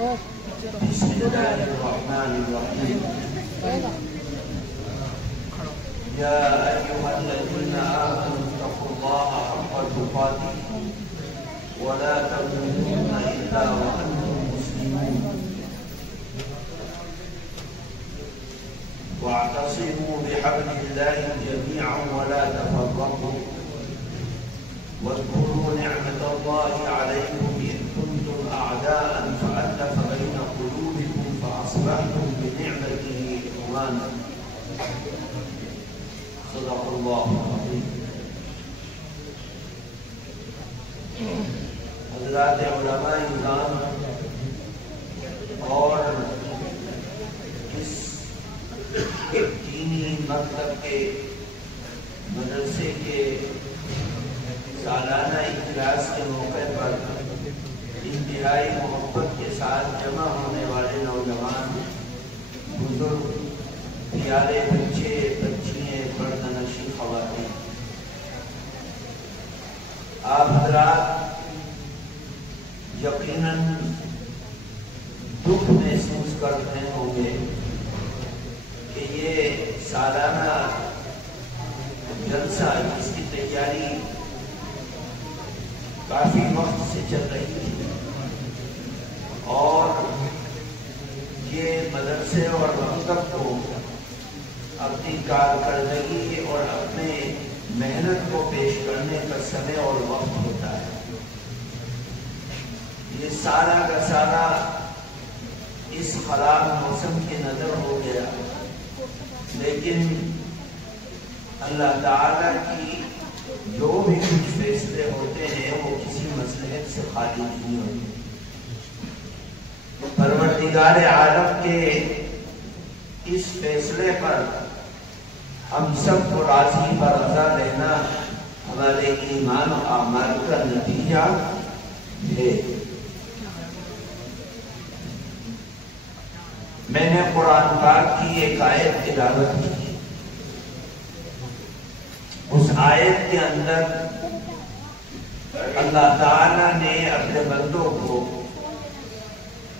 بسم الله الرحمن الرحيم. يا أيها الذين آمنوا اتقوا الله حق تقاته ولا تموتن إلا وأنتم مسلمون واعتصموا بحبل الله جميعا ولا تفرقوا واذكروا نعمة الله عليكم إذ كنتم أعداء فألف بين قلوبكم فأصبحتم بنعمته إخوانا. صدق الله العظيم. حضرات علماء نظام اور اس دینی مکتب کے مدرسے کے سالانہ اجلاس کے موقع پر انتہائی محبت کے ساتھ جمع ہونے والے نوجوان، بزرگ، پیارے بچے، بچیاں، پردہ نشین خواتین، آپ حضرات یقیناً دکھ محسوس کر رہے ہوں گے کہ یہ سالانہ جلسہ جس کی تیاری کافی وقت سے چل رہی تھی اور یہ مدرسے اور مکتب کو اپنی کارکردگی اور اپنے محنت کو پیش کرنے کا سمے اور وقت ہوتا ہے. یہ سارا کا سارا اس خراب موسم کی نظر ہو گیا، لیکن اللہ تعالیٰ کی جو بھی کچھ فیصلے ہوتے ہیں وہ کسی مصلحت سے خالی نہیں ہوتے. پروردگار عالم کے اس فیصلے پر ہم سب کو راضی برضا لینا ہمارے ایمان و اعمال کا نتیجہ ہے. میں نے قرآن پاک کی ایک آیت تلاوت کی. اس آیت کے اندر اللہ تعالیٰ نے اپنے بندوں کو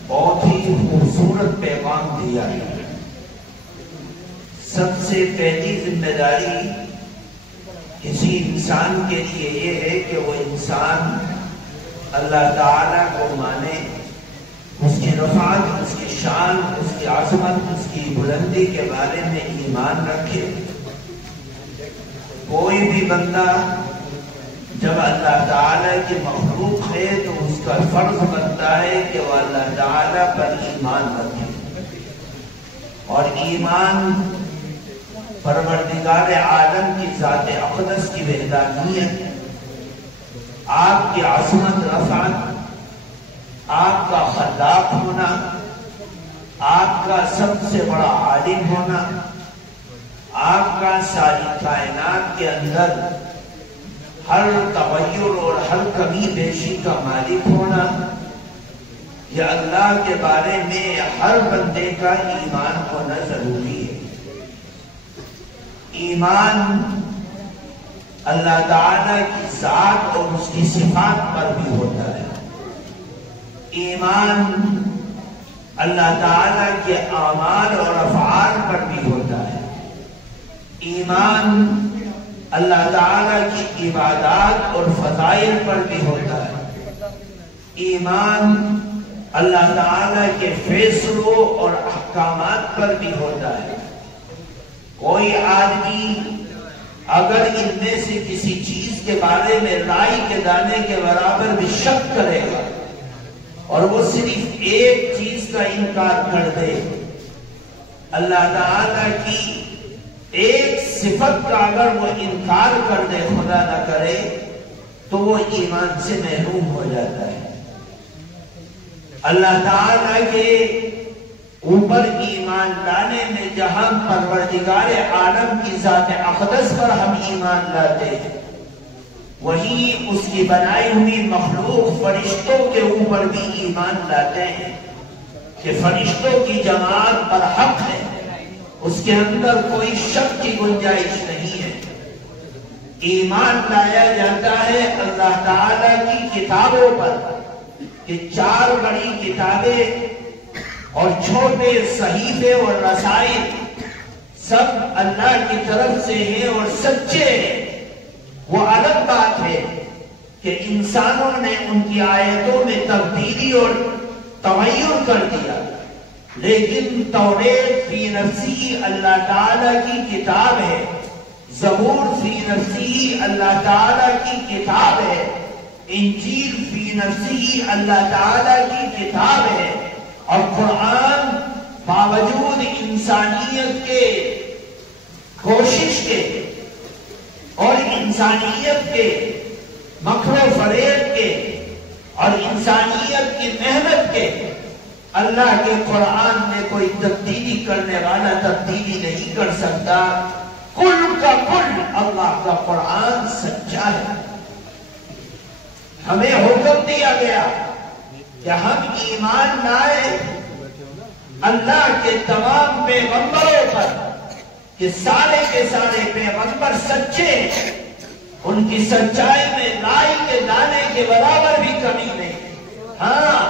بہت ہی خوبصورت پیغام دیا ہے. سب سے پہلی ذمہ داری کسی انسان کے لیے یہ ہے کہ وہ انسان اللہ تعالیٰ کو مانے، اس کی رفعت، اس کی شان، اس کی عظمت، اس کی بلندی کے بارے میں ایمان رکھے. کوئی بھی بندہ جب اللہ تعالیٰ کی مخلوق ہے تو اس کا فرض بنتا ہے کہ وہ اللہ تعالیٰ پر ایمان رکھے، اور ایمان پروردگار عالم کی ذات اقدس کی وحدانیت، آپ کی عظمت، رفعت، آپ کا خلاق ہونا، آپ کا سب سے بڑا عالم ہونا، آپ کا ساری کائنات کے اندر ہر تغیر اور ہر کمی بیشی کا مالک ہونا، یہ اللہ کے بارے میں ہر بندے کا ایمان ہونا ضروری ہے. ایمان اللہ تعالیٰ کی ذات اور اس کی صفات پر بھی ہوتا ہے. ایمان اللہ تعالیٰ کے اعمال اور افعال پر بھی ہوتا ہے. ایمان اللہ تعالیٰ کی عبادات اور فضائل پر بھی ہوتا ہے. ایمان اللہ تعالیٰ کے فیصلوں اور احکامات پر بھی ہوتا ہے. کوئی آدمی اگر ان میں سے کسی چیز کے بارے میں رائی کے دانے کے برابر بھی شک کرے گا اور وہ صرف ایک چیز کا انکار کر دے، اللہ تعالیٰ کی ایک صفت کا اگر وہ انکار کر دے، خدا نہ کرے، تو وہ ایمان سے محروم ہو جاتا ہے. اللہ تعالیٰ کے اوپر ایمان لانے میں جہاں پروردگار عالم کی ذات اقدس پر ہم ایمان لاتے ہیں، وہیں اس کی بنائی ہوئی مخلوق فرشتوں کے اوپر بھی ایمان لاتے ہیں کہ فرشتوں کی جماعت برحق ہے، اس کے اندر کوئی شک کی گنجائش نہیں ہے. ایمان لایا جاتا ہے اللہ تعالیٰ کی کتابوں پر کہ 4 بڑی کتابیں اور چھوٹے صحیفے اور رسائل سب اللہ کی طرف سے ہیں اور سچے ہیں، وہ الگ بات ہے کہ انسانوں نے ان کی آیتوں میں تبدیلی اور تغیر کر دیا، لیکن توریت فی نفسی اللہ تعالی کی کتاب ہے، زبور فی نفسی اللہ تعالی کی کتاب ہے، انجیل فی نفسی اللہ تعالی کی کتاب ہے، اور قرآن باوجود انسانیت کے کوشش کے اور انسانیت کے مکر و فریب کے اور انسانیت کی محنت کے، اللہ کے قرآن میں کوئی تبدیلی کرنے والا تبدیلی نہیں کر سکتا۔ کل کا کل اللہ کا قرآن سچا ہے۔ ہمیں حکم دیا گیا کہ ہم ایمان لائے اللہ کے تمام پیغمبروں پر کہ سارے کے سارے پیغمبر سچے ہیں، ان کی سچائی میں لائی کے دانے کے برابر بھی کمی نہیں۔ ہاں،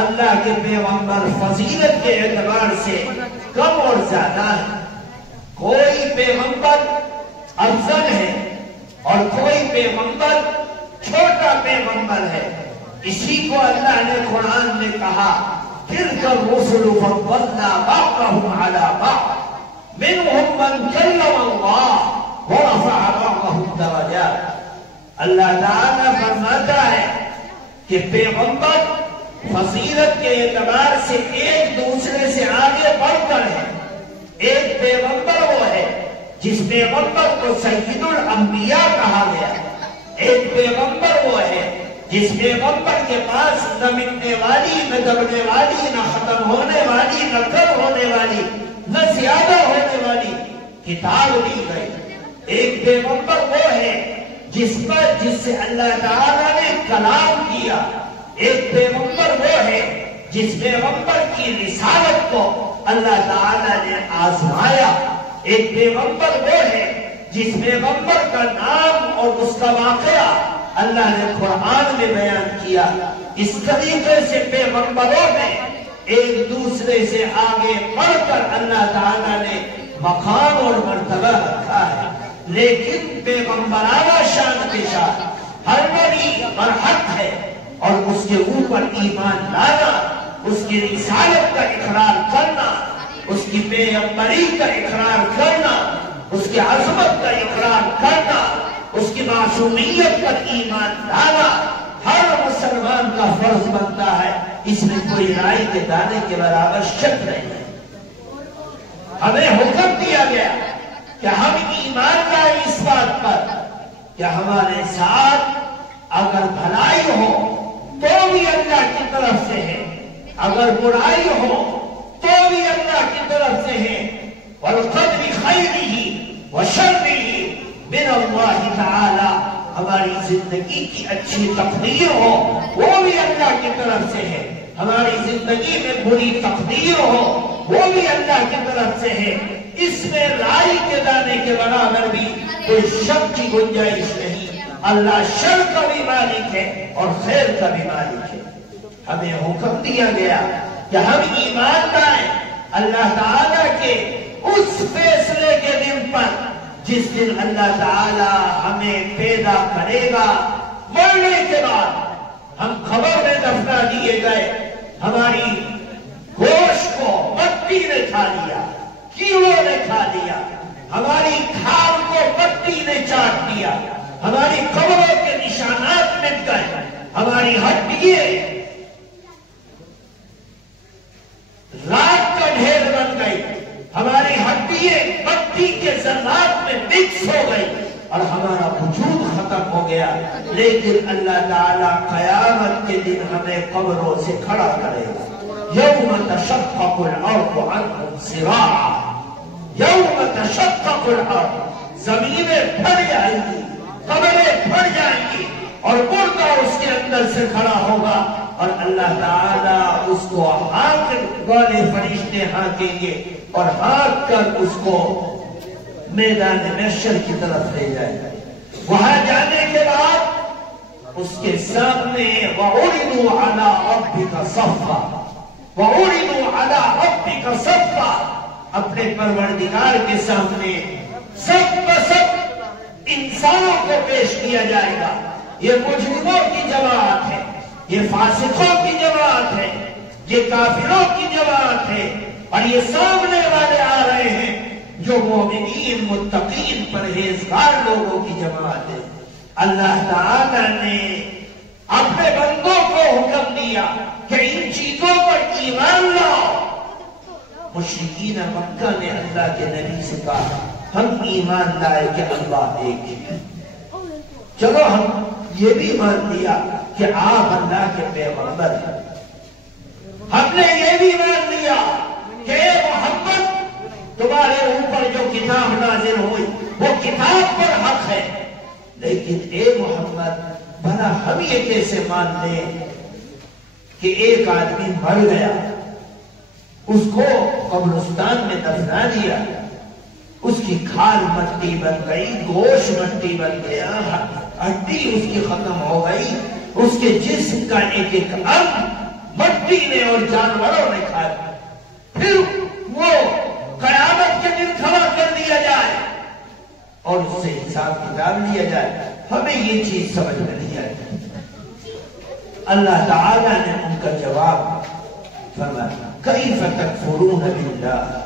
اللہ کے پیغمبر فضیلت کے اعتبار سے کم اور زیادہ ہے، کوئی پیغمبر افضل ہے اور کوئی پیغمبر چھوٹا پیغمبر ہے۔ اسی کو اللہ نے قرآن میں کہا تِلْكَ الرُّسُلُ فَضَّلْنَا بَعْضَهُمْ عَلَى بَعْضٍ مِنْهُمْ مَنْ كَلَّمَ اللَّهُ وَرَفَعَ بَعْضَهُمْ دَرَجَاتٍ۔ اللہ تعالیٰ فرماتا ہے کہ پیغمبر فضیلت کے اعتبار سے ایک دوسرے سے آگے بڑھ کر ہے۔ ایک پیغمبر وہ ہے جس پیغمبر کو سید الانبیاء کہا گیا، ایک پیغمبر وہ ہے جس پیغمبر کے پاس نہ مٹنے والی، نہ دبنے والی، نہ ختم ہونے والی، نہ کم ہونے والی، نہ زیادہ ہونے والی کتاب دی گئی۔ ایک پیغمبر وہ ہے جس سے اللہ تعالیٰ نے کلام کیا۔ ایک پیغمبر وہ ہے جس پیغمبر کی رسالت کو اللہ تعالیٰ نے آزمایا۔ ایک پیغمبر وہ ہے جس پیغمبر کا نام اور اس کا واقعہ اللہ نے قرآن میں بیان کیا۔ اس طریقے سے پیغمبروں میں ایک دوسرے سے آگے بڑھ کر اللہ تعالیٰ نے مقام اور مرتبہ رکھا ہے، لیکن پیغمبرانہ شان کے ساتھ ہر نبی برحق ہے اور اس کے اوپر ایمان لانا، اس کی رسالت کا اقرار کرنا، اس کی پیغمبری کا اقرار کرنا، اس کی عظمت کا اقرار کرنا، اس کی معصومیت پر ایمان لانا ہر مسلمان کا فرض بنتا ہے۔ اس میں کوئی رائی کے دانے کے برابر شک نہیں ہے۔ ہمیں حکم دیا گیا کہ ہم ایمان لائیں اس بات پر کہ ہمارے ساتھ اگر بھلائی ہو تو بھی اللہ کی طرف سے ہے، اگر برائی ہو تو بھی اللہ کی طرف سے ہے، وَالْقَدْرِ خَيْرِهِ وَشَرِّهِ مِنَ اللَّهِ تَعَالَى، ہماری زندگی کی اچھی تقدیر ہو وہ بھی اللہ کی طرف سے ہے، ہماری زندگی میں بری تقدیر ہو وہ بھی اللہ کی طرف سے ہے۔ اس میں رائی کے دانے کے برابر بھی کوئی شک کی گنجائش نہیں۔ اللہ شر کا بھی مالک ہے اور خیر کا بھی مالک ہے۔ ہمیں حکم دیا گیا کہ ہم ایمان لائیں اللہ تعالیٰ کے اس فیصلے کے دن پر جس دن اللہ تعالیٰ ہمیں پیدا کرے گا، مرنے کے بعد ہم قبر میں دفنا دیے گئے، ہماری گوشت کو مٹی نے کھا لیا، کیڑوں نے کھا لیا، ہماری کھال کو مٹی نے چاٹ دیا، ہماری قبروں کے نشانات مٹ گئے، ہماری ہڈیاں رات کا ڈھیر بن گئی، ہماری ہڈیاں مٹی کے ذرات میں مکس ہو گئی اور ہمارا وجود ختم ہو گیا۔ لیکن اللہ تعالیٰ قیامت کے دن ہمیں قبروں سے کھڑا کرے گا۔ یوم تشقق الارض عنهم سراعا، یوم تشقق الارض، زمینیں پھٹ جائیں گی، قبریں پھٹ جائیں گی اور مردہ اس کے اندر سے کھڑا ہوگا اور اللہ تعالیٰ اس کو ہانک والے فرشتے ہانکیں گے اور ہانک کر اس کو میدان محشر کی طرف لے جائے گا۔ وہاں جانے کے بعد اس کے سامنے وَعُرِضُوا عَلَىٰ رَبِّكَ صَفًّا وَعُرِضُوا عَلَىٰ رَبِّكَ صَفًّا، اپنے پروردگار کے سامنے سب بسب انسانوں کو پیش کیا جائے گا۔ یہ مجرموں کی جماعت ہے، یہ فاسقوں کی جماعت ہے، یہ کافروں کی جماعت ہے، اور یہ سامنے والے آ رہے ہیں جو مومنین متقین پرہیزگار لوگوں کی جماعت ہے۔ اللہ تعالیٰ نے اپنے بندوں کو حکم دیا کہ ان چیزوں پر ایمان لاؤ۔ مشرکین مکہ نے اللہ کے نبی سے کہا ہم ایمان لائے کہ اللہ ایک ہے، چلو ہم یہ بھی مان لیا کہ آپ اللہ کے پیغمبر ہیں، ہم نے یہ بھی مان لیا کہ اے محمد تمہارے اوپر جو کتاب نازل ہوئی وہ کتاب پر حق ہے، لیکن اے محمد بھلا ہم یہ کیسے مان لیں کہ ایک آدمی مر گیا، اس کو قبرستان میں دفنا دیا، اس کی کھال مٹی بن گئی، گوشت مٹی بن گیا، ہڈی اس کی ختم ہو گئی، اس کے جسم کا ایک ایک انگ مٹی نے اور جانوروں نے کھایا، پھر وہ قیامت کے دن کھڑا کر دیا جائے اور اس سے حساب کتاب لیا جائے، ہمیں یہ چیز سمجھ میں نہیں آئی۔ اللہ تعالیٰ نے ان کا جواب فرمایا کیف تکفرون باللہ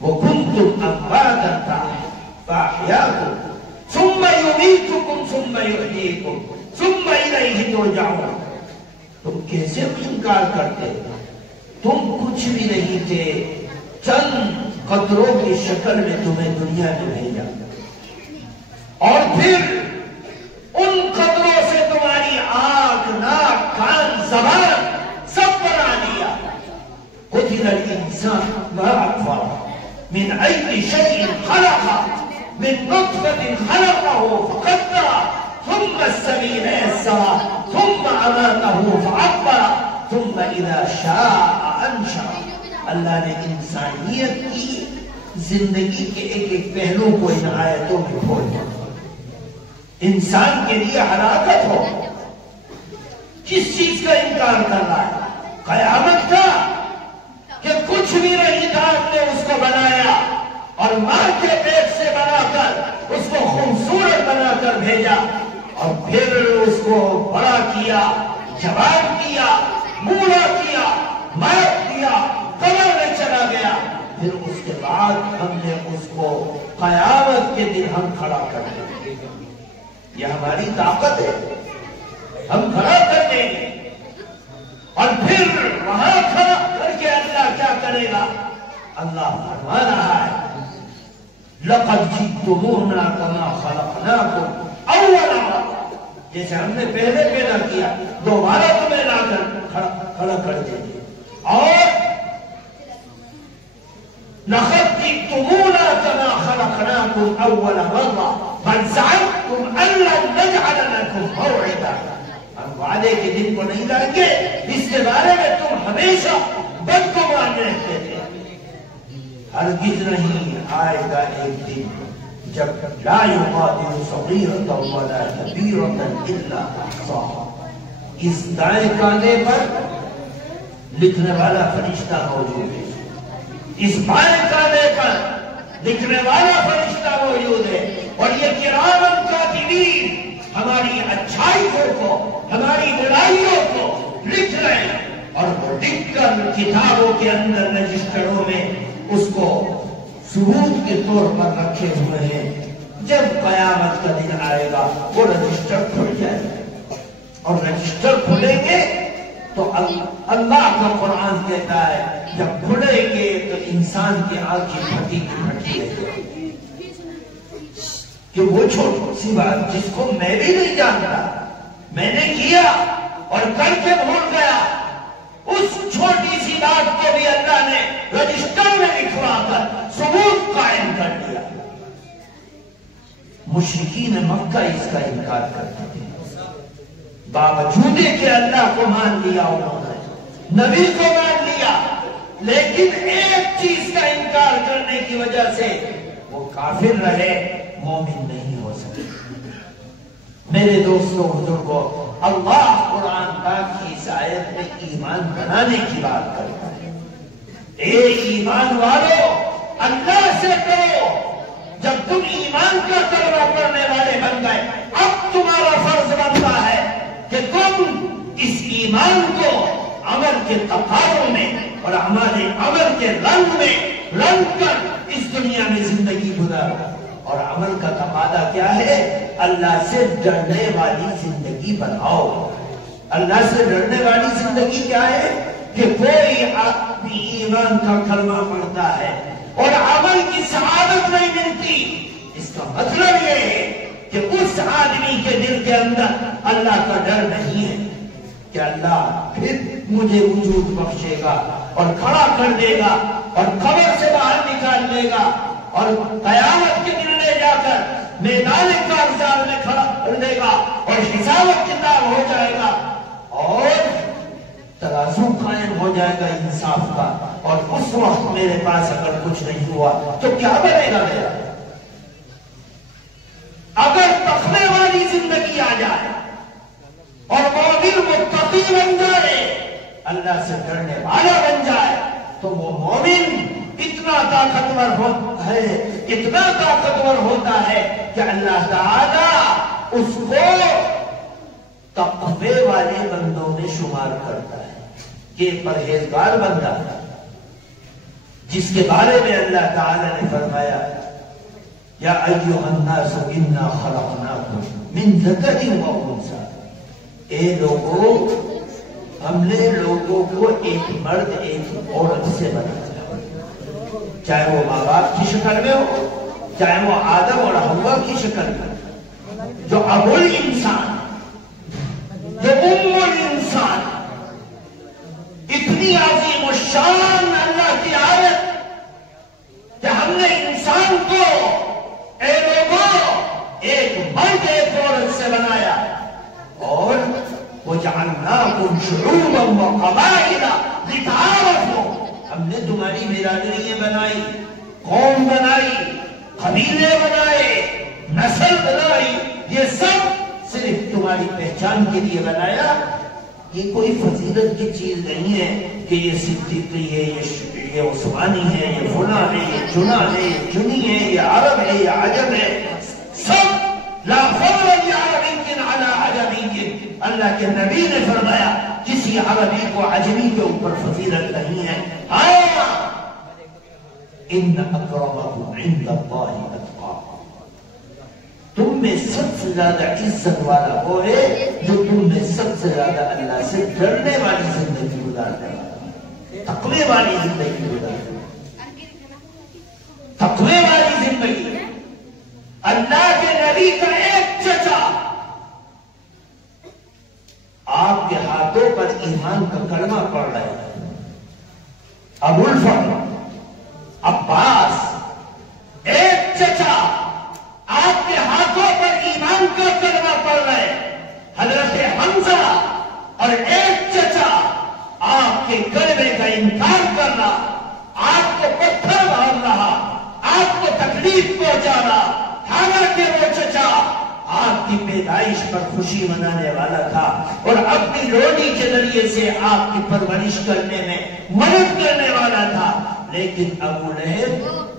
وکنتم امواتا فاحیاکم ثم یمیتکم ثم یحییکم ثم الیہ ترجعون، تم کیسے انکار کرتے، تم کچھ بھی نہیں تھے، چند قطروں کی شکل میں تمہیں دنیا میں بھیجا اور پھر ان قطروں سے تمہاری آنکھ، ناک، کان، زبان سب بنا دیا۔ قتل الانسان ما اکفرہ من ای شیء خلقہ من نطفة خلقه فقدرہ ثم السبیل یسرہ ثم اماتہ فعقبرہ ثم اذا شاء انشرہ۔ اللہ نے انسانیت کی زندگی کے ایک ایک پہلو کو ان آیتوں میں کھول دیا۔ انسان کے لیے ہلاکت ہو، کس چیز کا انکار کر رہا ہے؟ قیامت کا کہ کچھ بھی نہیں تھا، ہم نے اس کو بنایا اور ماں کے پیٹ سے بنا کر اس کو خوبصورت بنا کر بھیجا اور پھر اس کو بڑا کیا، جوان کیا، بوڑھا کیا، مات کیا، قبر میں چلا گیا، پھر اس کے بعد ہم نے اس کو قیامت کے دن ہم کھڑا کر دیا۔ یہ ہماری طاقت ہے، ہم کھڑا کر دیں گے اور پھر وہاں کھڑا کر کے اللہ کیا کرے گا؟ اللہ فرما رہا ہے لَقَدْ جِئْتُمُونَا كَمَا خَلَقْنَاكُمْ أَوَّلَ مَرَّةٍ، جیسے ہم نے پہلے پیدا کیا دوبارہ تمہیں لا کر کھڑا کر دیں گے، اور لَقَدْ جِئْتُمُونَا كَمَا خَلَقْنَاكُمْ أَوَّلَ مَرَّةٍ بَلْ زَعَمْتُمْ أَن لَّن نَّجْعَلَ لَكُمْ مَوْعِدًا، ہم وعدے کے دن کو نہیں لائیں گے، اس کے بارے میں تم ہمیشہ بدگمان رہتے تھے۔ ہرگز نہیں آئے گا ایک دن جب لا یغادر صغیرۃ ولا کبیرۃ الا احصاها، اس دائیں کاندھے پر لکھنے والا فرشتہ موجود ہے، اس بائیں کاندھے پر لکھنے والا فرشتہ موجود ہے، اور یہ کرامن کاتبین ہماری اچھائیوں کو، ہماری برائیوں کو لکھ رہے ہیں، اور وہ لکھ کر کتابوں کے اندر رجسٹروں میں اس کو ثبوت کے طور پر رکھے ہوئے ہیں۔ جب قیامت کا دن آئے گا وہ رجسٹر کھل جائے گا، اور رجسٹر کھلیں گے تو اللہ کا قرآن کہتا ہے جب کھلیں گے تو انسان کی آنکھیں پھٹی کی پھٹی رہ جائے گی، کہ وہ چھوٹی سی بات جس کو میں بھی نہیں جانتا، میں نے کیا اور کر کے بھول گیا، اس چھوٹی سی بات کو بھی اللہ نے رجسٹر میں لکھوا کر ثبوت قائم کر دیا۔ مشرکین مکہ اس کا انکار کرتے تھے، باوجود کہ اللہ کو مان لیا انہوں نے، نبی کو مان لیا، لیکن ایک چیز کا انکار کرنے کی وجہ سے وہ کافر رہے، مومن نہیں ہو سکے۔ میرے دوستوں بزرگوں، اللہ قرآن پاک کی اس آیت میں ایمان بنانے کی بات کرتا ہے۔ اے ایمان والو، اللہ سے ڈرو۔ جب تم ایمان کا کلمہ پڑھنے والے بن گئے، اب تمہارا فرض بنتا ہے کہ تم اس ایمان کو عمل کے تقاضوں میں اور ہمارے عمل کے رنگ میں رنگ کر اس دنیا میں زندگی گزارو۔ اور عمل کا تقاضا کیا ہے؟ اللہ سے ڈرنے والی زندگی بناؤ۔ اللہ سے ڈرنے والی زندگی کیا ہے؟ کہ کوئی آدمی ایمان کا کلمہ پڑھتا ہے اور عمل کی سعادت نہیں ملتی، اس کا مطلب یہ ہے کہ اس آدمی کے دل کے اندر اللہ کا ڈر نہیں ہے کہ اللہ پھر مجھے وجود بخشے گا اور کھڑا کر دے گا اور قبر سے باہر نکال دے گا اور قیامت کے دن لے جا کر میدان کارزار میں کھڑا کر دے گا اور حساب و کتاب ہو جائے گا اور ترازو قائم ہو جائے گا انصاف کا، اور اس وقت میرے پاس اگر کچھ نہیں ہوا تو کیا بنے گا میرا؟ اگر تقوی والی زندگی آ جائے اور مومن متقی بن جائے، اللہ سے ڈرنے والا بن جائے، تو وہ مومن اتنا طاقتور ہوتا ہے کہ اللہ تعالیٰ اس کو تقوی والے بندوں میں شمار کرتا ہے کہ پرہیزگار بندہ جس کے بارے میں اللہ تعالیٰ نے فرمایا یا ایھا الناس انا خلقناکم من ذکر و انثی، اے لوگوں ہم نے لوگوں کو ایک مرد ایک عورت سے بنایا، چاہے وہ ماں باپ کی شکل میں ہو، چاہے وہ آدم اور حوا کی شکل میں، جو ابو الانسان جو ام الانسان، اتنی عظیم الشان اللہ کی آیت کہ ہم نے انسان کو اے لوگوں ایک مرد ایک عورت سے بنایا، اور وَجَعَلْنَاكُمْ شُعُوبًا وَقَبَائِلَ لِتَعَارَفُوا، ہم نے تمہاری برادریاں بنائی، قوم بنائی، قبیلے بنائے، نسل بنائی، یہ سب صرف تمہاری پہچان کے لیے بنایا۔ یہ کوئی فضیلت کی چیز نہیں ہے کہ یہ صدیقی ہے، یہ عثمانی ہے، یہ فلاں ہے، یہ چنا ہے، یہ چنی ہے، یہ عرب ہے، یہ عجم ہے، سب لا فضل لعربی علی عجمی، اللہ کے نبی نے فرمایا کسی عربی کو عجمی کے اوپر فضیلت نہیں ہے۔ ان اکرمکم عند اللہ اتقاکم، تم میں سب سے زیادہ عزت والا وہ ہے جو تم میں سب سے زیادہ اللہ سے ڈرنے والی زندگی گزارنے والا، تقوی والی زندگی گزارنے والا، تقوی والی زندگی۔ اللہ کے نبی کا ایک چچا آپ کے ہاتھوں پر ایمان کا کلمہ پڑھ رہے ہیں، ابو الفضل عباس، ایک چچا آپ کے ہاتھوں پر ایمان کا کلمہ پڑھ رہے ہیں، حضرت حمزہ، اور ایک چچا آپ کے کلمے کا انکار کر رہا، آپ کو پتھر مار رہا، آپ کو تکلیف پہنچا رہا، حالانکہ وہ چچا آپ کی پیدائش پر خوشی منانے والا تھا اور اپنی روٹی کے ذریعے سے آپ کی پرورش کرنے میں مدد کرنے والا تھا، لیکن ابو لہب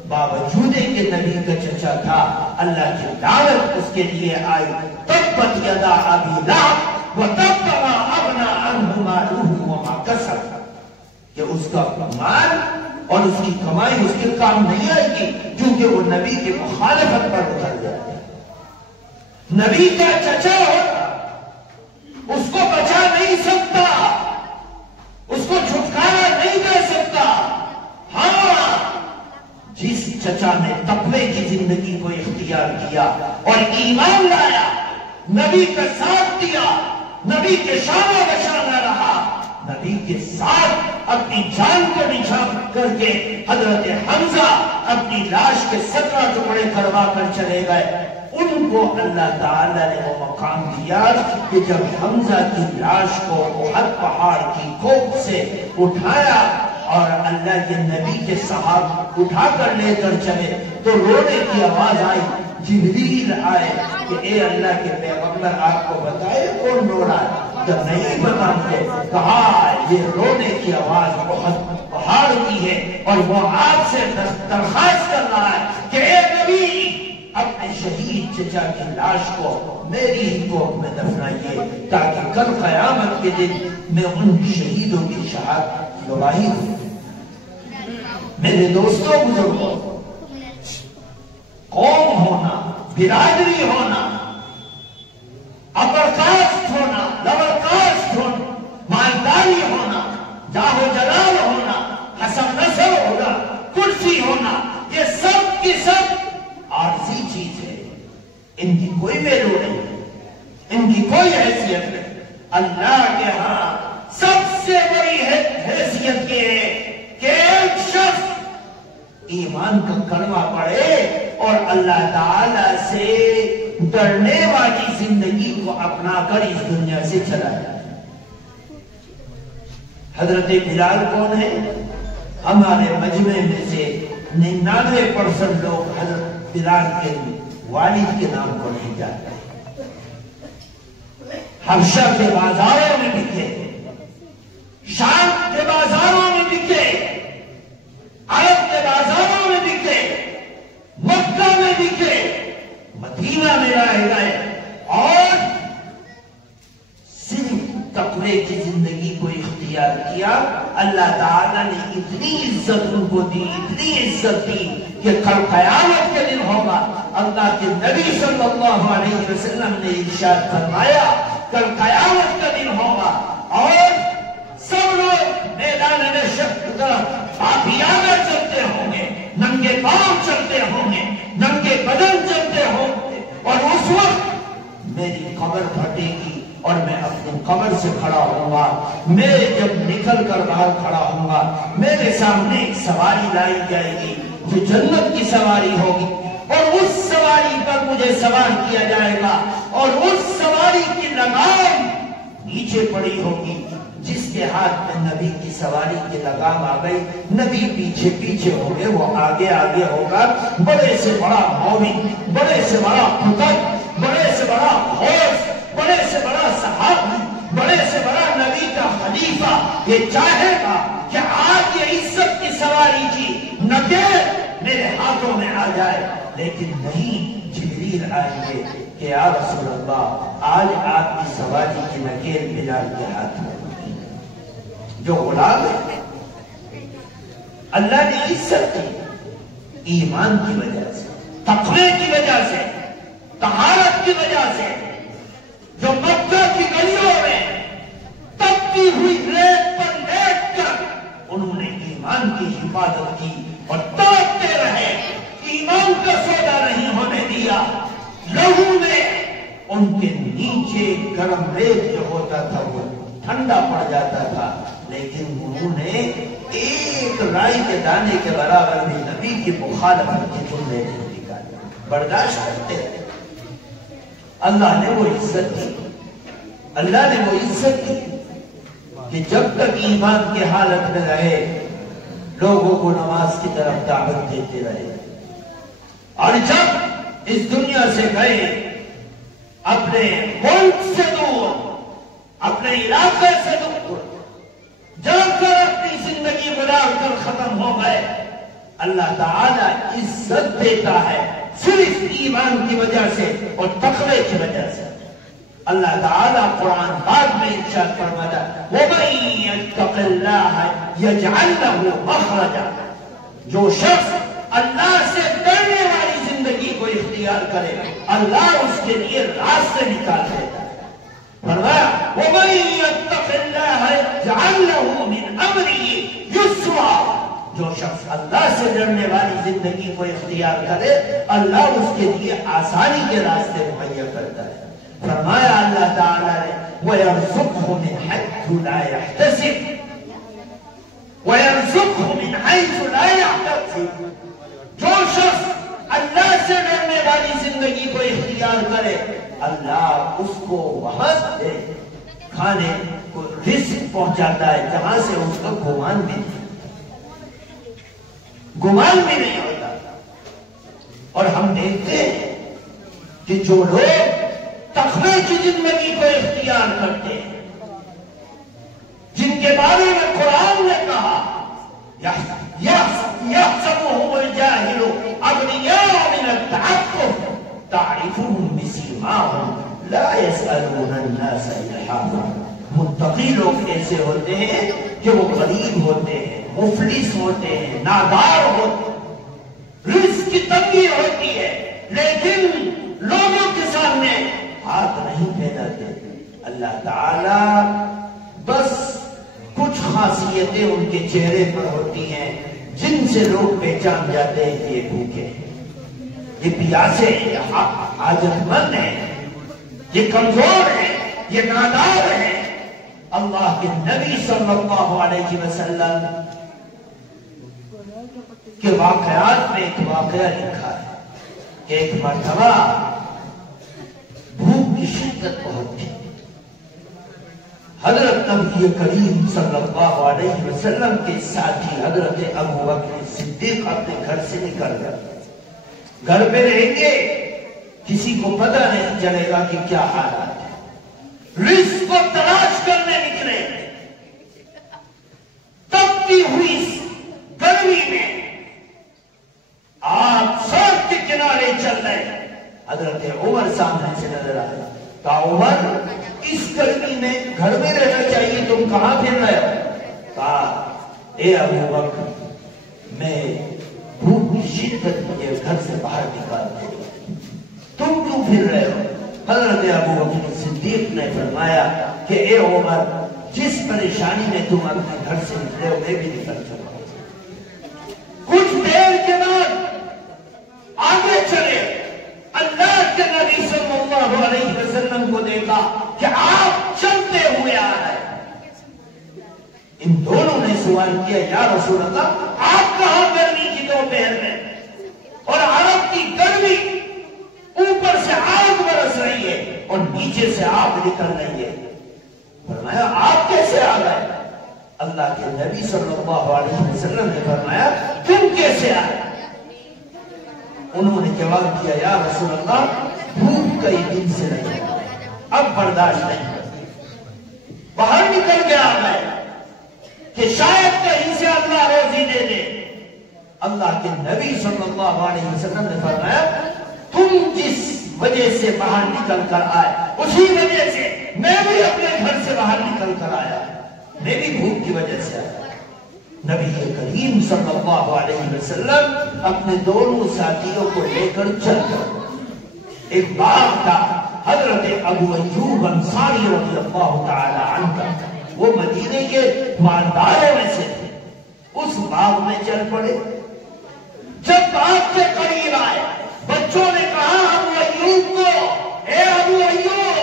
باوجود کہ نبی کا چچا تھا، اللہ کی دعوت اس کے لیے آئی، تبت یدا ابی لہب وتب ما اغنی عنہ مالہ وما کسب، کہ اس کا مال اور اس کی کمائی اس کے کام نہیں آئے گی کیونکہ وہ نبی کی مخالفت پر اتر جائے گا۔ نبی کا چچا ہوتا اس کو بچا نہیں سکتا، اس کو چھٹکارا نہیں دے سکتا۔ ہاں، جس چچا نے تقوی کی زندگی کو اختیار کیا اور ایمان لایا، نبی کا ساتھ دیا، نبی کے شانہ بشانہ رہا، نبی کے ساتھ اپنی جان کو نچھاور کر کے حضرت حمزہ اپنی لاش کے 17 ٹکڑے کروا کر چلے گئے، ان کو اللہ تعالیٰ نے وہ مقام دیا کہ جب حمزہ کی لاش کو احد پہاڑ کی کوپ سے اٹھایا اور اللہ کے نبی کے صحابہ اٹھا کر لے کر چلے تو رونے کی آواز آئی، جبریل آئے کہ اے اللہ کے پیغمبر آپ کو بتائے کون رو رہا ہے؟ جب نہیں بتاتے کہا یہ رونے کی آواز بہت پہاڑ کی ہے اور وہ آپ سے درخواست کر رہا ہے کہ اے نبی اپنے شہید چچا کی لاش کو میری ہی کوکھ میں دفنائیے تاکہ کل قیامت کے دن میں ان شہیدوں کی شہادت کی گواہی دوں۔ میرے دوستوں بزرگوں، قوم ہونا، برادری ہونا، اپر کاسٹ ہونا، لور کاسٹ ہونا، مالداری ہونا، جاہ و جلال ہونا، حسب نسب ہونا، کرسی ہونا، یہ سب کی سب عارضی چیز ہے، ان کی کوئی ویلو نہیں، ان کی کوئی حیثیت نہیں۔ اللہ کے ہاں سب سے بڑی حیثیت یہ ہے کہ ایک شخص ایمان کا کلمہ پڑھے اور اللہ تعالی سے ڈرنے والی زندگی کو اپنا کر اس دنیا سے چلا جائے۔ حضرت بلال کون ہے؟ ہمارے مجمع میں سے 99% لوگ حضرت بلال کے والد کے نام کو نہیں جانتے۔ حبشہ کے بازاروں میں بکے، شام کے بازاروں میں بکے، عرب کے بازاروں میں بکے، مکہ میں بکے، مدینہ میں رہ گئے اور صرف تقوی کی زندگی کو اختیار کیا۔ اللہ تعالیٰ نے اتنی عزت ان کو دی، اتنی عزت دی کہ کل قیامت کے دن ہوگا۔ اللہ کے نبی صلی اللہ علیہ وسلم نے ارشاد فرمایا کل قیامت کا دن ہوگا اور سب لوگ میدان محشر کی طرف پاپیانہ چلتے ہوں گے، ننگے پاؤں چلتے ہوں گے، ننگے بدن چلتے ہوں گے، اور اس وقت میری قبر پھٹے گی اور میں اپنی قبر سے کھڑا ہوں گا۔ میں جب نکل کر باہر کھڑا ہوں گا میرے سامنے ایک سواری لائی جائے گی جو جنت کی سواری ہوگی، اور اس سواری پر مجھے سوار کیا جائے گا اور اس سواری کی لگام نیچے پڑی ہوگی۔ جس کے ہاتھ میں نبی کی سواری کی لگام آ گئی، نبی پیچھے پیچھے ہوں گے، وہ آگے آگے ہوگا۔ بڑے سے بڑا مومن، بڑے سے بڑا خطب، بڑے سے بڑا غوث، بڑے سے بڑا صحابی، بڑے سے بڑا نبی کا خلیفہ یہ چاہے گا کہ آج یہ عزت کی سواری کی نکیر میرے ہاتھوں میں آ جائے، لیکن نہیں، جبریل آئیں گے کہ یا رسول اللہ آج آپ کی سواری کی نکیر بلال کے ہاتھ میں۔ جو غلام ہے اللہ نے عزت کی ایمان کی وجہ سے، تقوی کی وجہ سے، طہارت کی وجہ سے، جو مکہ کی گلیوں میں تپتی ہوئی ریت پر لیٹ کر انہوں نے ایمان کی حفاظت کی اور تڑپتے رہے، ایمان کا سودا نہیں ہونے دیا۔ لہو میں ان کے نیچے گرم ریت جو ہوتا تھا وہ ٹھنڈا پڑ جاتا تھا، لیکن انہوں نے ایک رائی کے دانے کے برابر بھی نبی کی مخالفت کے جملے نہیں نکالے، برداشت کرتے ہیں۔ اللہ نے وہ عزت دی، اللہ نے وہ عزت دی کہ جب تک ایمان کے حالت میں رہے لوگوں کو نماز کی طرف دعوت دیتے رہے، اور جب اس دنیا سے گئے اپنے ملک سے دور، اپنے علاقے سے دور جا کر اپنی زندگی گزار کر ختم ہو گئے، اللہ تعالیٰ عزت دیتا ہے صرف ایمان کی وجہ سے اور تقوی کی وجہ سے۔ اللہ تعالیٰ قرآن پاک میں ارشاد فرماتا وَمَن يَتَّقِ اللَّهَ يَجْعَلْ لَهُ مَخْرَجًا، جو شخص اللہ سے ڈرنے والی زندگی کو اختیار کرے اللہ اس کے لیے راستے نکال دیتا ہے۔ فرمایا وَمَن يَتَّقِ اللَّهَ يَجْعَلْ لَهُ مِنْ أَمْرِهِ يُسْرًا، جو شخص اللہ سے ڈرنے والی زندگی کو اختیار کرے اللہ اس کے لیے آسانی کے راستے مہیا کرتا ہے۔ فرمایا اللہ تعالیٰ نے وَيَرْزُقْهُ مِنْ حَيْثُ لَا يَحْتَسِبُ، وَيَرْزُقْهُ مِنْ حَيْثُ لَا يَحْتَسِبُ، جو شخص اللہ سے ڈرنے والی زندگی کو اختیار کرے اللہ اس کو وہاں سے کھانے کو رزق پہنچاتا ہے جہاں سے اس کا گمان بھی نہیں ہوتا۔ اور ہم دیکھتے ہیں کہ جو لوگ تقوی کی زندگی کو اختیار کرتے ہیں، جن کے بارے میں قرآن نے کہا يَحْسَبُهُمُ الْجَاهِلُ أَغْنِيَاءَ مِنَ التَّعَفُّفِ تَعْرِفُهُمْ بِسِيمَاهُمْ لَا يَسْأَلُونَ النَّاسَ إِلْحَافًا۔ متقی لوگ ایسے ہوتے ہیں کہ وہ غریب ہوتے ہیں، مفلس ہوتے ہیں، نادار ہوتے ہیں، رزق کی تنگی ہوتی ہے، لیکن لوگوں کے سامنے ہاتھ نہیں پھیلاتے۔ اللہ تعالی بس کچھ خاصیتیں ان کے چہرے پر ہوتی ہیں جن سے لوگ پہچان جاتے ہیں کہ یہ بھوکے ہیں، یہ پیاسے ہیں، یہ حاجت مند ہیں، یہ کمزور ہیں، یہ نادار ہیں۔ اللہ کے نبی صلی اللہ علیہ وسلم کے واقعات میں ایک واقعہ لکھا ہے کہ ایک مرتبہ بھوک کی شدت بہت تھی، حضرت نبی کریم صلی اللہ علیہ وسلم کے ساتھی حضرت ابو بکر صدیق اپنے گھر سے نکل گئے، گھر پہ رہیں گے کسی کو پتہ نہیں چلے گا کہ کیا حالات ہے، رزق کو تلاش کرنے نکلے، تپتی ہوئی گرمی میں آپ سڑک کے کنارے چل رہے ہیں، حضرت عمر سامنے سے نظر آئے، کہا عمر اس گرمی میں گھر میں رہنا چاہیے، تم کہاں پھر رہے ہو؟ کہا اے ابو بکر میں بھوک کی شدت مجھے گھر سے باہر نکال دے، تم کیوں پھر رہے ہو؟ حضرت ابو بکر صدیق نے فرمایا کہ اے عمر جس پریشانی میں تم اپنے گھر سے نکلے ہو میں بھی نکل چکا ہوں۔ کچھ دیر کے بعد آگے چلے، اللہ کے نبی صلی اللہ علیہ وسلم کو دیکھا کہ آپ چلتے ہوئے آ رہے ہیں۔ ان دونوں نے سوال کیا یا رسول اللہ آپ کہاں گرمی کی دوپہر میں اور عرب کی گرمی اوپر سے آگ برس رہی ہے اور نیچے سے آگ نکل رہی ہے، فرمایا آپ کیسے آ گئے؟ اللہ کے نبی صلی اللہ علیہ وسلم نے فرمایا تم کیسے آئے؟ انہوں نے جواب دیا یا رسول اللہ بھوک کئی دن سے نہیں، اب برداشت نہیں، باہر نکل گیا میں کہ شاید کہیں سے اللہ روزی دے دے۔ اللہ کے نبی صلی اللہ علیہ وسلم نے فرمایا تم جس وجہ سے باہر نکل کر آئے اسی وجہ سے میں بھی اپنے گھر سے باہر نکل کر آیا، میں بھی بھوک کی وجہ سے آیا۔ نبی کریم صلی اللہ علیہ وسلم اپنے دونوں ساتھیوں کو لے کر چل کر ایک باغ تھا، حضرت ابو ایوب انصاری رضی اللہ تعالی عنہ وہ مدینے کے مالداروں میں سے تھے، اس باغ میں چل پڑے۔ جب باغ کے قریب آئے بچوں نے کہا ابو ایوب کو اے ابو ایوب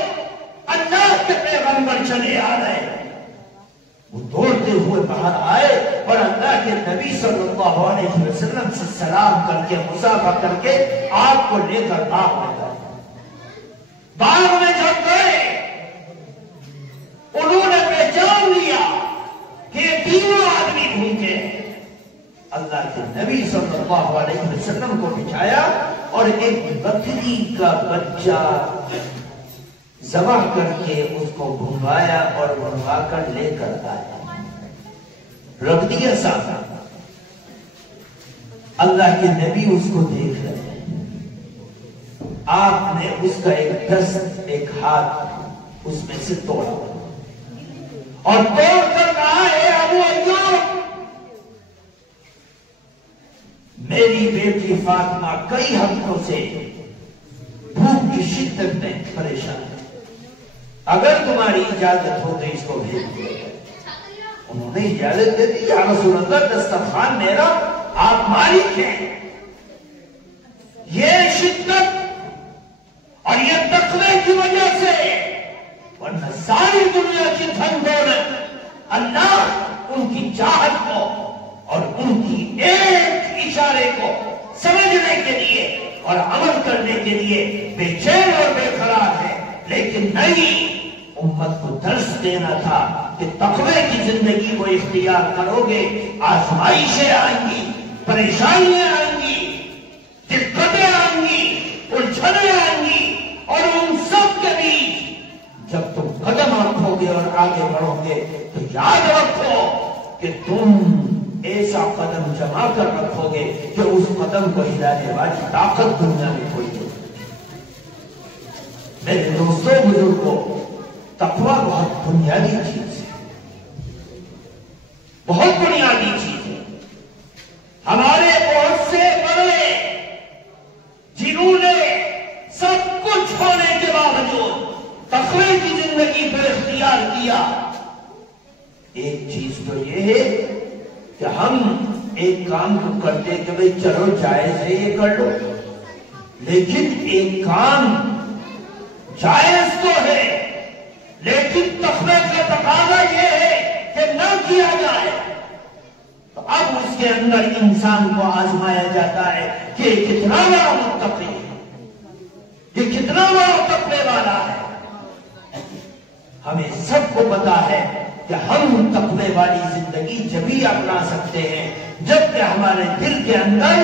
اللہ کے پیغمبر چلے آ رہے ہیں۔ وہ دوڑتے ہوئے باہر آئے اور اللہ کے نبی صلی اللہ علیہ وسلم سے سلام کر کے مصافحہ کر کے آپ کو لے کر باغ میں گئے۔ باغ میں جب گئے انہوں نے پہچان لیا کہ یہ تینوں آدمی بھوکے ہیں۔ اللہ کے نبی صلی اللہ علیہ وسلم کو بٹھایا اور ایک بکری کا بچہ ذبح کر کے اس کو بھنوایا اور بھنوا کر لے کر آیا، رکھ دیا سامنے۔ اللہ کے نبی اس کو دیکھ رہے ہیں، آپ نے اس کا ایک دست ایک ہاتھ اس میں سے توڑا اور توڑ کر کہا اے ابو ایوب میری بیٹی فاطمہ کئی ہفتوں سے بھوک کی شدت میں پریشان ہے، اگر تمہاری اجازت ہو تو اس کو بھیج دیا جائے۔ انہوں نے اجازت دے دی یا رسول اللہ دسترخوان میرا، آپ مالک ہیں، یہ شدت اور یہ تقوی کی وجہ سے ورنہ ساری دنیا کی دھن دولت اللہ ان کی چاہت کو اور ان کی ایک اشارے کو سمجھنے کے لیے اور عمل کرنے کے لیے بے چین اور بے قرار ہے، لیکن نہیں، امت کو درس دینا تھا کہ تقوی کی زندگی کو اختیار کرو گے آزمائشیں آئیں گی، پریشانیاں آئیں گی، دقتیں آئیں گی، الجھنیں آئیں گی، گے اور آگے بڑھو گے تو یاد رکھو کہ تم ایسا قدم جما کر رکھو گے کہ اس قدم کو ہلانے والی طاقت دنیا میں کوئی نہیں۔ میرے دوستوں بزرگوں، تقویٰ بہت بنیادی چیز ہے، بہت بنیادی چیز ہے۔ ہمارے بہت سے بڑے جنہوں نے سب کچھ ہونے کے باوجود تقوی کی زندگی پر اختیار کیا، ایک چیز تو یہ ہے کہ ہم ایک کام کو کرتے کہ بھئی چلو جائز ہے یہ کر لو، لیکن ایک کام جائز تو ہے لیکن تقوی کا تقاضا یہ ہے کہ نہ کیا جائے، تو اب اس کے اندر انسان کو آزمایا جاتا ہے کہ یہ کتنا بڑا متقی ہے، یہ کتنا بڑا تقوی والا ہے۔ ہمیں سب کو پتا ہے کہ ہم تقوی والی زندگی جبھی اپنا سکتے ہیں جب کہ ہمارے دل کے اندر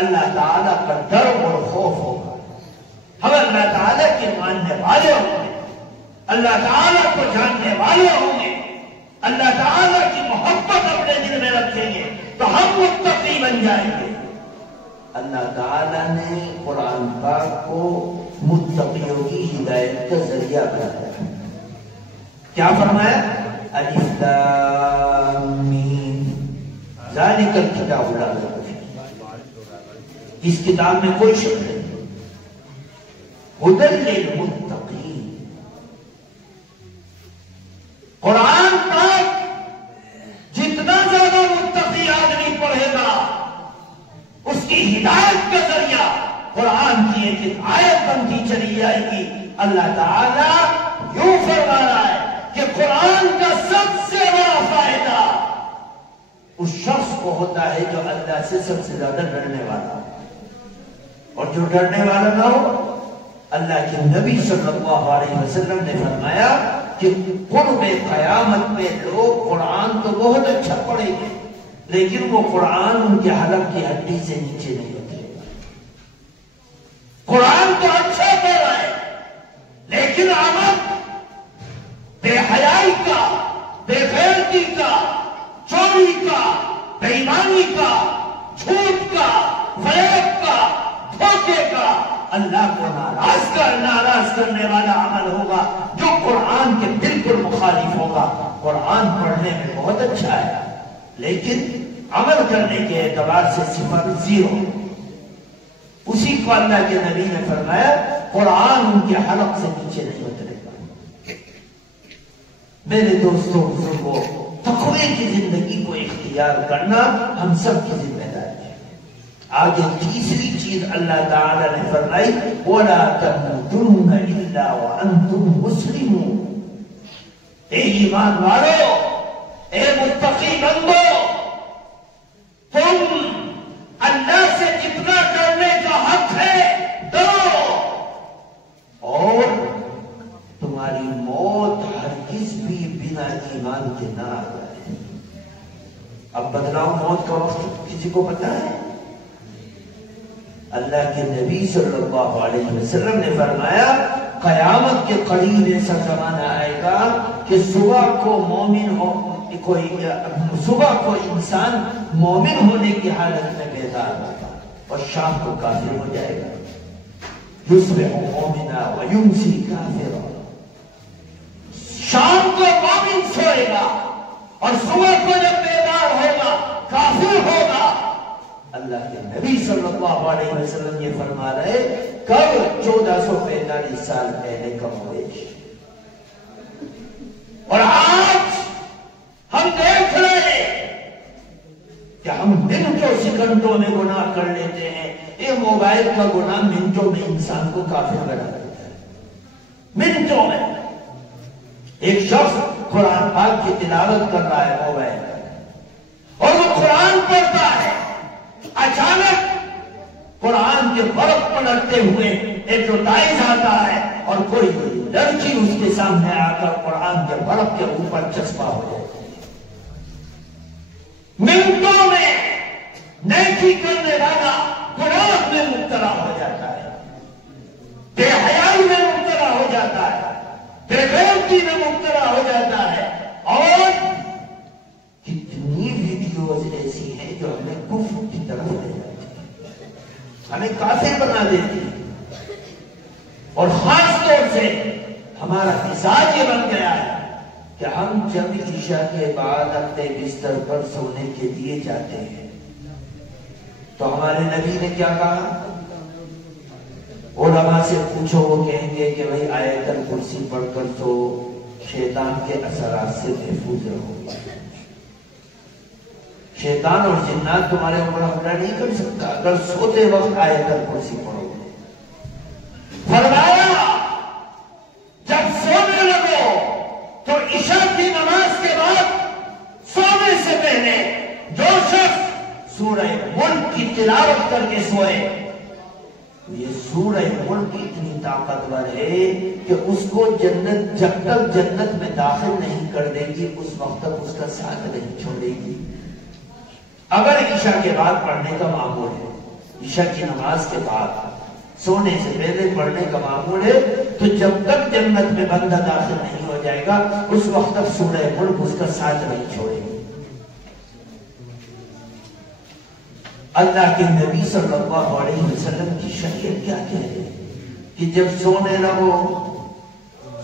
اللہ تعالیٰ کا ڈر اور خوف ہوگا، ہم اللہ تعالیٰ کے ماننے والے ہوں گے، اللہ تعالیٰ کو جاننے والے ہوں گے، اللہ تعالیٰ کی محبت اپنے دل میں رکھیں گے تو ہم متقی بن جائیں گے۔ اللہ تعالیٰ نے قرآن پاک کو متقیوں کی ہدایت کا ذریعہ بنایا، کیا فرمایا؟ الف لام میم ذالک الکتاب لا ریب فیہ، اس کتاب میں کوئی شک نہیں، ہدی للمتقین۔ قرآن پاک جتنا زیادہ متقی آدمی پڑھے گا اس کی ہدایت کا ذریعہ قرآن کی ایک آیت بنتی چلی جائے گی۔ اللہ تعالیٰ یوں فرما رہا ہے کہ قرآن کا سب سے بڑا فائدہ اس شخص کو ہوتا ہے جو اللہ سے سب سے زیادہ ڈرنے والا ہو، اور جو ڈرنے والا نہ ہو، اللہ کے نبی صلی اللہ علیہ وسلم نے فرمایا کہ قرب قیامت میں لوگ قرآن تو بہت اچھا پڑھیں گے لیکن وہ قرآن ان کے حلق کی ہڈی سے نیچے نہیں اترے گا۔ قرآن تو اچھا پڑھ رہا ہے لیکن عمل بے حیائی کا، بے غیرتی کا، چوری کا، بے ایمانی کا، جھوٹ کا، فریب کا، دھوکے کا، اللہ کو ناراض کرنے والا عمل ہوگا جو قرآن کے بالکل مخالف ہوگا۔ قرآن پڑھنے میں بہت اچھا ہے لیکن عمل کرنے کے اعتبار سے صفر، زیرو۔ اسی کو اللہ کے نبی نے فرمایا قرآن ان کے حلق سے نیچے نہیں اترے گا۔ میرے دوستوں بزرگوں، تقوی کی زندگی کو اختیار کرنا ہم سب کی ذمہ داری ہے۔ آگے تیسری چیز اللہ تعالی نے فرمائی وَلَا تَمُوتُنَّ إِلَّا وَأَنْتُمْ مُسْلِمُونَ۔ اے ایمان والو، اے متقی بندو، تم اللہ سے جتنا ڈرنے کا حق ہے ڈرو، اور تمہاری موت ہرگز بھی بنا ایمان کے نہ آ جائے۔ اب بدلاؤ موت کا وقت کسی کو پتا ہے؟ اللہ کے نبی صلی اللہ علیہ وسلم نے فرمایا قیامت کے قریب ایسا زمانہ آئے گا کہ صبح کو انسان مومن ہونے کی حالت میں بیدار ہوگا اور شام کو کافر ہو جائے گا۔ یصبح مومنا ویمسی کافرا، شام کو مومن سوئے گا اور صبح کو جب بیدار ہوگا کافر ہوگا۔ اللہ کے نبی صلی اللہ علیہ وسلم یہ فرما رہے کب 1445 سال پہلے کب ہوئے، اور آج ہم دیکھ رہے ہیں کہ ہم منٹوں سیکنڈوں میں گناہ کر لیتے ہیں۔ یہ موبائل کا گناہ منٹوں میں انسان کو کافر بنا دیتا ہے، منٹوں میں۔ ایک شخص قرآن پاک کی تلاوت کر رہا ہے موبائل اور وہ قرآن پڑھتا ہے، اچانک قرآن کے ورق پلٹتے ہوئے ایک جو تائز آتا ہے اور کوئی لڑکی اس کے سامنے آ کر قرآن کے ورق کے اوپر چسپا ہو جاتی ہے۔ منٹوں میں نیکی کرنے والا گناہ میں مبتلا ہو جاتا ہے، بے حیائی میں مبتلا ہو جاتا ہے، بے غیرتی میں مبتلا ہو ہو جاتا ہے، اور کتنی ویڈیوز ایسی ہیں جو ہمیں کفر کی طرف لے جاتی ہیں، ہمیں کافر بنا دیتی ہیں، اور خاص طور سے ہمارا مزاج یہ بن گیا ہے کہ ہم جب عشاء کے بعد اپنے بستر پر سونے کے لیے جاتے ہیں تو ہمارے نبی نے کیا کہا؟ علماء سے پوچھو، وہ کہیں گے کہ بھئی آیت الکرسی پڑھ کر سو، شیطان کے اثرات سے محفوظ رہو، شیطان اور جنات تمہارے اوپر حملہ نہیں کر سکتا اگر سوتے وقت آیت الکرسی پڑھو گے۔ فرمایا جب سونے لگو تو عشاء کی نماز کے بعد سونے سے پہلے جو شخص سورہ ملک کی تلاوت کر کے سوئے، یہ سورہ ملک اتنی طاقتور ہے کہ اس کو جنت جب تک جنت میں داخل نہیں کر دے گی اس وقت تک اس کا ساتھ نہیں چھوڑے گی۔ اگر عشاء کے بعد پڑھنے کا معمول ہے، عشاء کی نماز کے بعد سونے سے پہلے پڑھنے کا معمول ہے، تو جب تک جنت میں بندہ داخل نہیں ہو جائے گا اس وقت تک سورہ ملک اس کا ساتھ نہیں چھوڑے گی۔ اللہ کے نبی صلی اللہ علیہ وسلم کی شریعت کیا کہہ رہی ہے کہ جب سونے لگو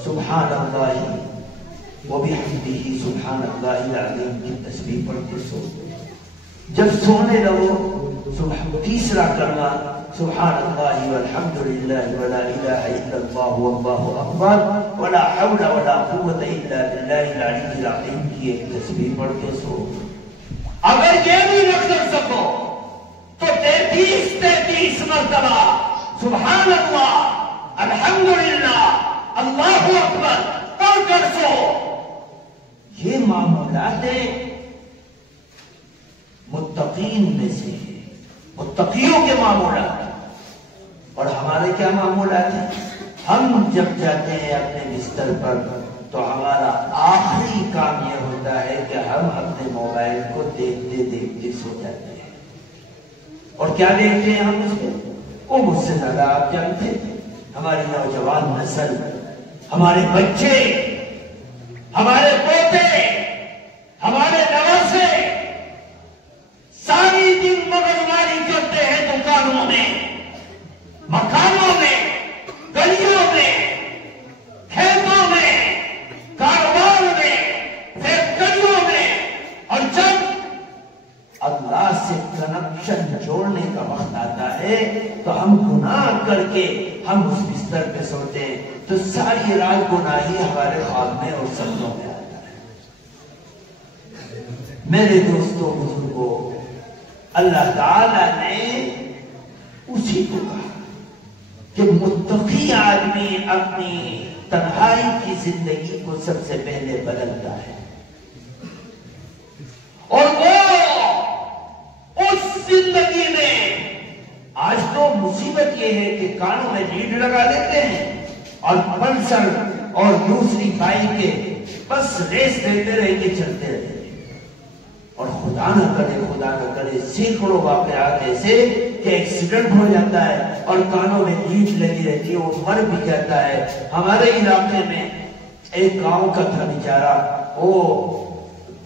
سبحان اللہ وبحمدہ سبحان اللہ العظیم کی تسبیح پڑھ کے سو۔ جب سونے لگو تیسرا کلمہ سبحان اللہ والحمد للہ ولا الہ الا اللہ واللہ اکبر ولا حول ولا قوت الا باللہ العلی العظیم کی ایک تسبیح پڑھ کے سو۔ اگر یہ بھی نہ کر سکو تو 33 مرتبہ سبحان اللہ الحمدللہ اللہ اکبر پڑھ کر سو۔ یہ معمولات متقین میں سے ہیں، متقیوں کے معمولات۔ اور ہمارے کیا معمولات ہیں؟ ہم جب جاتے ہیں اپنے بستر پر تو ہمارا آخری کام یہ ہوتا ہے کہ ہم اپنے موبائل کو دیکھتے دیکھتے سو جاتے ہیں۔ اور کیا دیکھتے ہیں ہم اس کو؟ وہ مجھ سے زیادہ آپ جانتے ہیں۔ ہماری نوجوان نسل، ہمارے بچے، ہمارے پوتے، ہمارے نواسے ساری دن مغرماری کرتے ہیں دکانوں میں، مکانوں میں، گلیوں میں، کھیتوں میں، کاروبار میں، فیکٹریوں میں، اور جب اللہ سے کنیکشن جوڑنے کا وقت آتا ہے تو ہم گناہ کر کے ہم اس بستر پہ سوتے ہیں تو ساری رات گناہی ہمارے خواب میں اور سپنوں میں آتا ہے۔ میرے دوستوں بزرگوں، اللہ تعالیٰ نے اسی کو کہا کہ متقی آدمی اپنی تنہائی کی زندگی کو سب سے پہلے بدلتا ہے، اور وہ اس زندگی میں آج تو مصیبت یہ ہے کہ کانوں میں لیڈ لگا لیتے ہیں اور پلسر اور دوسری بائک کے بس ریس دیتے رہ کے چلتے رہتے ہیں، اور خدا نہ کرے سینکڑوں واقعات ایسے کہ ایکسیڈنٹ ہو جاتا ہے اور کانوں میں لیڈ لگی رہتی ہے، وہ مر بھی جاتا ہے۔ ہمارے علاقے میں ایک گاؤں کا تھا بیچارہ، وہ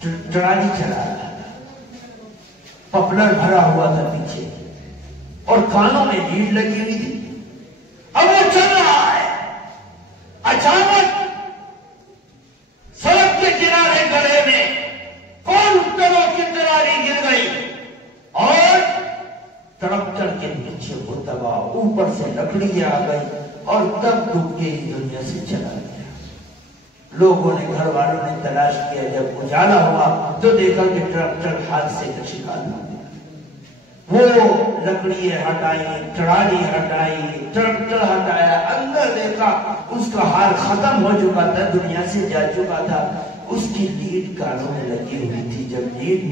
ٹرالی چلا رہا تھا، پپلر بھرا ہوا تھا پیچھے اور کانوں میں لیڈ لگی ہوئی تھی۔ اب وہ چل رہا ہے، اچانک سڑک کے کنارے گڑھے میں کونٹروں کی ٹرالی گر گئی اور ٹرکٹر کے پیچھے وہ دبا، اوپر سے لکڑی آ گئی اور تب ڈوب کے اس دنیا سے چلا گیا۔ لوگوں نے، گھر والوں نے تلاش کیا، جب اجالا ہوا تو دیکھا کہ ٹرکٹر حادثے کا شکار ہو گیا۔ وہ لکڑی ہٹائی، ٹرالی ہٹائی، ٹرکٹر ہٹایا، اندر دیکھا اس کا حال ختم ہو چکا تھا، دنیا سے جا چکا تھا۔ اس کی لیڈ کانوں میں لگی ہوئی تھی، جب لیڈ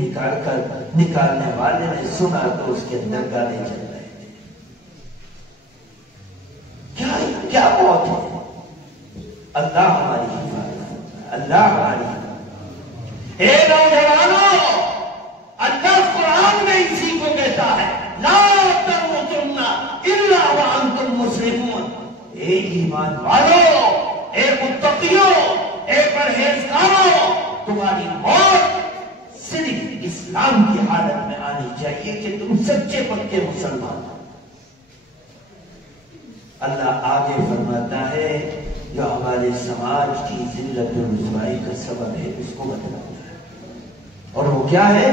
نکالنے والے نے سنا تو اس کے اندر گانے چل رہے تھے۔ کیا موت ہے؟ اللہ ہماری حفاظت، اللہ ہماری حفاظت۔ اے نوجوانوں، اللہ قرآن میں اسی کو کہتا ہے، لا تموتن الا وانتم مسلمون۔ اے ایمان والو، اے متقیوں، اے اے پرہیزگاروں، تمہاری موت صرف اسلام کی حالت میں آنی چاہیے کہ تم سچے پکے مسلمان ہو۔ اللہ آگے فرماتا ہے جو ہمارے سماج کی ذلت و رسوائی کا سبب ہے اس کو بتلاتا ہے، اور وہ کیا ہے؟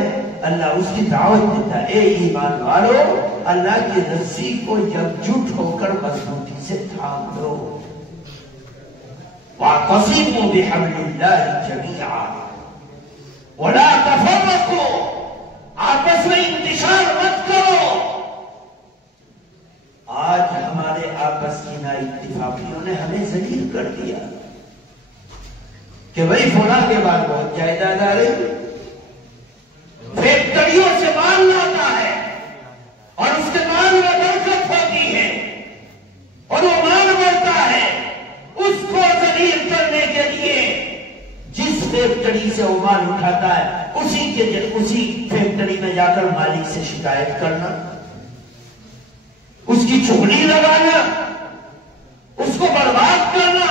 اللہ اس کی دعوت دیتا ہے، اے ایمان والو اللہ کی رسی کو یکجٹ ہو کر مضبوطی سے تھام لو، وَاعْتَصِمُوا بِحَبْلِ اللَّهِ جَمِيعًا وَلَا تَفَرَّقُوا، آپس میں انتشار مت کرو۔ آج ہمارے آپس کی نا اتفاقیوں نے ہمیں ذلیل کر دیا کہ بھئی فلاں کے بعد بہت جائیداد آ رہی، فیکٹریوں سے مال لاتا ہے اور اس کے مال میں برکت ہوتی ہے اور وہ مال بڑھتا ہے، اس کو ذلیل کرنے کے لیے جس فیکٹری سے وہ مال اٹھاتا ہے اسی فیکٹری میں جا کر مالک سے شکایت کرنا، اس کی چغلی لگانا، اس کو برباد کرنا،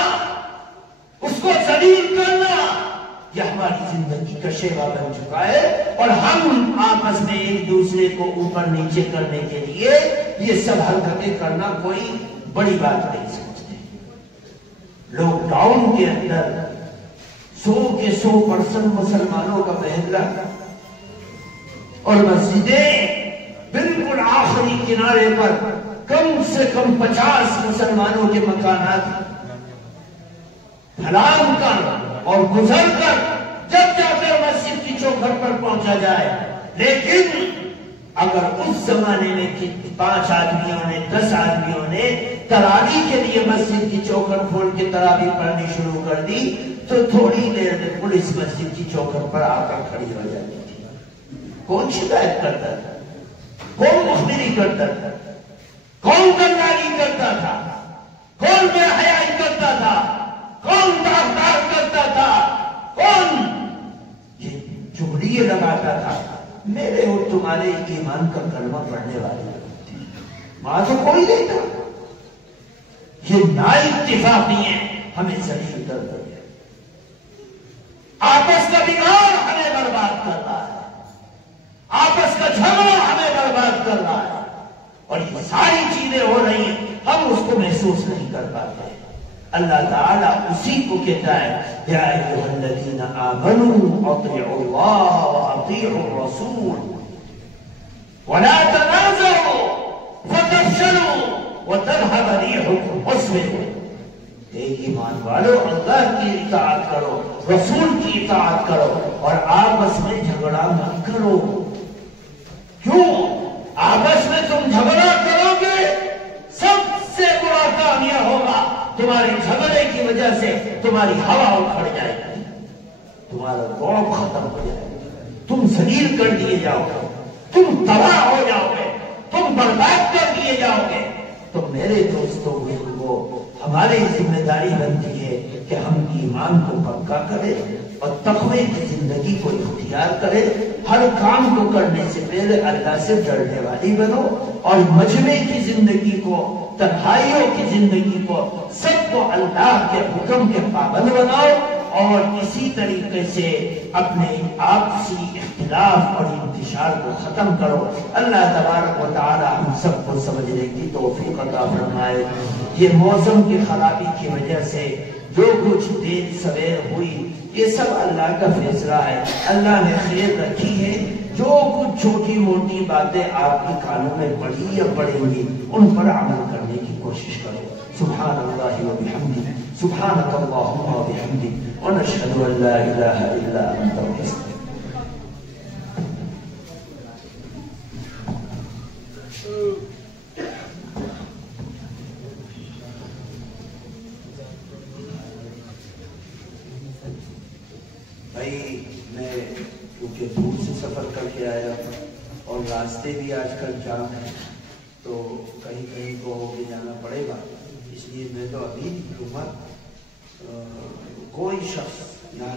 اس کو ذلیل کرنا، یہ ہماری زندگی کا شیوا بن چکا ہے، اور ہم آپس میں ایک دوسرے کو اوپر نیچے کرنے کے لیے یہ سب حرکتیں کرنا کوئی بڑی بات نہیں سمجھتے۔ لاک ڈاؤن کے اندر 100% مسلمانوں کا محلہ اور مسجدیں بالکل آخری کنارے پر کم سے کم 50 مسلمانوں کے مکانات ڈھلان کر اور گزر کر جب جا کر مسجد کی چوکھٹ پر پہنچا جائے، لیکن اگر اس زمانے میں 5 آدمیوں نے 10 آدمیوں نے تراویح کے لیے مسجد کی چوکھٹ کھول کے تراویح پڑھنی شروع کر دی تو تھوڑی دیر میں پولیس مسجد کی چوکھٹ پر آ کر کھڑی ہو جاتی تھی۔ کون شکایت کرتا تھا؟ کون مخبری کرتا تھا؟ کون گندگی کرتا تھا؟ کون بے حیائی کرتا تھا؟ کون داغدار کرتا تھا؟ کون یہ چغلیاں لگاتا تھا؟ میرے اور تمہارے ایمان کا کلمہ پڑھنے والے وہاں تو کوئی نہیں تھا۔ یہ نا اتفاقی ہمیں ذلیل کر دیا، آپس کا بگاڑ ہمیں برباد کر رہا ہے، آپس کا جھگڑا ہمیں برباد کر رہا ہے، اور یہ ساری چیزیں ہو رہی ہیں، ہم اس کو محسوس نہیں کر پاتے۔ اللہ تعالیٰ اسی کو کہتا ہے یا ایھا الذین آمنوا اطیعوا اللہ واطیعوا الرسول ولا تنازعوا فتفشلوا وتذهب ريحكم واصبروا، اے ایمان والو اللہ کی اطاعت کرو، رسول کی اطاعت کرو اور آپس میں جھگڑا مت کرو۔ کیوں؟ آپس میں تم جھگڑا کرو گے سب سے برا کام یہ ہوگا تمہارے جھگڑے کی وجہ سے تمہاری ہوا اکھڑ جائے گی، تمہارا رعب ختم ہو جائے گا، تم ذلیل کر دیے جاؤ گے، تم تباہ ہو جاؤ گے، تم برباد کر دیے جاؤ گے۔ تو میرے دوستوں بزرگوں، ہماری ذمہ داری بنتی ہے کہ ہم ایمان کو پکا کریں اور تقوی کی زندگی کو اختیار کریں، ہر کام کو کرنے سے پہلے اللہ سے ڈرنے والی بنو، اور مجمع کی زندگی کو، تنہائیوں کی زندگی کو، سب کو اللہ کے حکم کے پابند بناؤ، اور اسی طریقے سے اپنے آپسی اختلاف اور انتشار کو ختم کرو۔ اللہ تبارک و تعالی ہم سب کو سمجھنے کی توفیق عطا فرمائے۔ یہ موسم کی خرابی کی وجہ سے جو کچھ دیر سویر ہوئی یہ سب اللہ کا فیصلہ ہے، اللہ نے خیر رکھی ہے۔ جو کچھ چھوٹی موٹی باتیں آپ کے کانوں میں پڑی یا پڑیں گی ان پر عمل کرنے کی کوشش کرو۔ سبحان اللہ و بحمدہ، سبحانک اللہم و بحمدک، ونشہد ان لا الہ الا انت نستغفرک۔ بھائی میں کیونکہ دور سے سفر کر کے آیا اور راستے بھی آج کل جام ہیں تو کہیں کہیں کو ہو کے جانا پڑے گا، اس لیے میں تو ابھی نکلوں گا۔ کوئی شخص یہاں